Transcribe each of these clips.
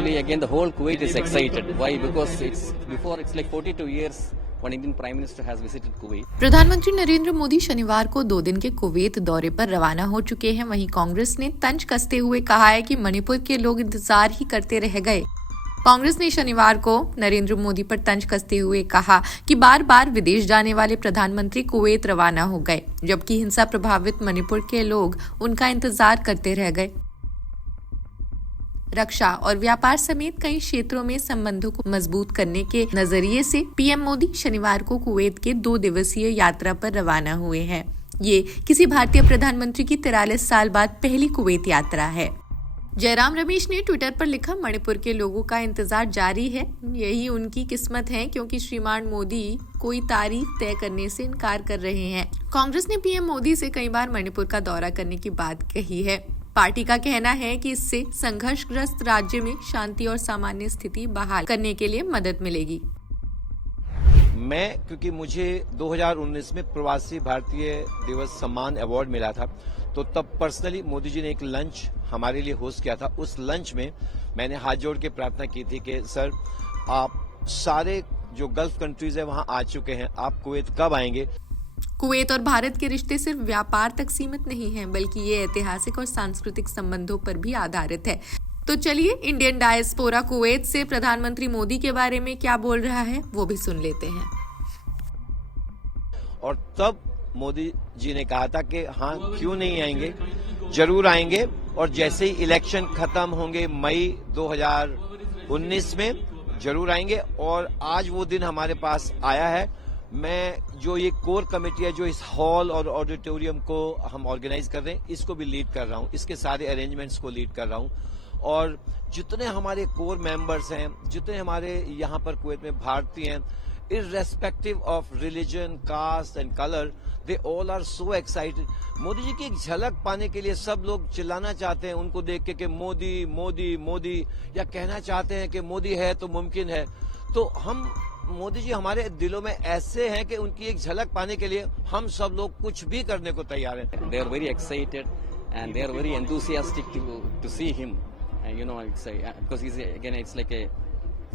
Actually, again, the whole Kuwait is excited. Why? Because it's like 42 years one Indian Prime Minister has visited Kuwait. प्रधानमंत्री नरेंद्र मोदी शनिवार को 2 दिन के Kuwait दौरे पर रवाना हो चुके हैं। वहीं कांग्रेस ने तंज कसते हुए कहा है कि मणिपुर के लोग इंतजार ही करते रह गए। कांग्रेस ने शनिवार को नरेंद्र मोदी पर तंज कसते हुए कहा कि बार बार विदेश जाने वाले प्रधानमंत्री कुवैत रवाना हो गए, जबकि हिंसा प्रभावित मणिपुर के लोग उनका इंतजार करते रह गए। रक्षा और व्यापार समेत कई क्षेत्रों में संबंधों को मजबूत करने के नजरिए से पीएम मोदी शनिवार को कुवैत के 2 दिवसीय यात्रा पर रवाना हुए हैं। ये किसी भारतीय प्रधानमंत्री की 43 साल बाद पहली कुवैत यात्रा है। जयराम रमेश ने ट्विटर पर लिखा, मणिपुर के लोगों का इंतजार जारी है। यही उनकी किस्मत है क्योंकि श्रीमान मोदी कोई तारीख तय करने से इनकार कर रहे हैं। कांग्रेस ने पीएम मोदी से कई बार मणिपुर का दौरा करने की बात कही है। पार्टी का कहना है कि इससे संघर्षग्रस्त राज्य में शांति और सामान्य स्थिति बहाल करने के लिए मदद मिलेगी। क्योंकि मुझे 2019 में प्रवासी भारतीय दिवस सम्मान अवार्ड मिला था, तो तब पर्सनली मोदी जी ने एक लंच हमारे लिए होस्ट किया था। उस लंच में मैंने हाथ जोड़ के प्रार्थना की थी कि सर, आप सारे जो गल्फ कंट्रीज है वहां आ चुके हैं, आप कुवैत कब आएंगे? कुवैत और भारत के रिश्ते सिर्फ व्यापार तक सीमित नहीं हैं, बल्कि ये ऐतिहासिक और सांस्कृतिक संबंधों पर भी आधारित है। तो चलिए इंडियन डायस्पोरा कुवैत से प्रधानमंत्री मोदी के बारे में क्या बोल रहा है वो भी सुन लेते हैं। और तब मोदी जी ने कहा था कि हाँ, क्यों नहीं आएंगे, जरूर आएंगे। और जैसे ही इलेक्शन खत्म होंगे मई 2019 में, जरूर आएंगे। और आज वो दिन हमारे पास आया है। मैं जो ये कोर कमेटी है, जो इस हॉल और ऑडिटोरियम को हम ऑर्गेनाइज कर रहे हैं, इसको भी लीड कर रहा हूँ, इसके सारे अरेंजमेंट्स को लीड कर रहा हूँ। और जितने हमारे कोर मेंबर्स हैं, जितने हमारे यहाँ पर कुवैत में भारतीय हैं, irrespective of religion, caste and color, they all are so excited. Modi ji की एक झलक पाने के लिए सब लोग चिल्लाना चाहते हैं उनको देख के कि मोदी मोदी मोदी, या कहना चाहते हैं कि मोदी है तो मुमकिन है। तो हम मोदी जी हमारे दिलों में ऐसे हैं कि उनकी एक झलक पाने के लिए हम सब लोग कुछ भी करने को तैयार हैं। They are very excited and they are very enthusiastic to see him. And because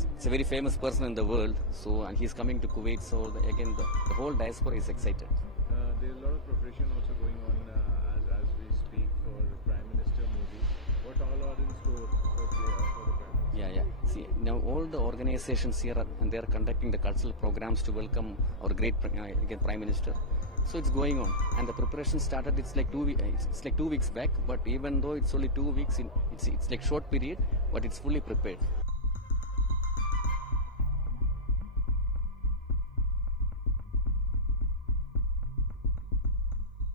it's a very famous person in the world. So and he's coming to Kuwait. So again, the whole diaspora is excited. There's a lot of preparation also going on as we speak for Prime Minister Modi. What all are in store for the Prime Minister? Yeah. See, now all the organizations here and they are conducting the cultural programs to welcome our great again Prime Minister. So it's going on, and the preparation started. It's like 2 weeks back. But even though it's only 2 weeks, it's like short period, but it's fully prepared.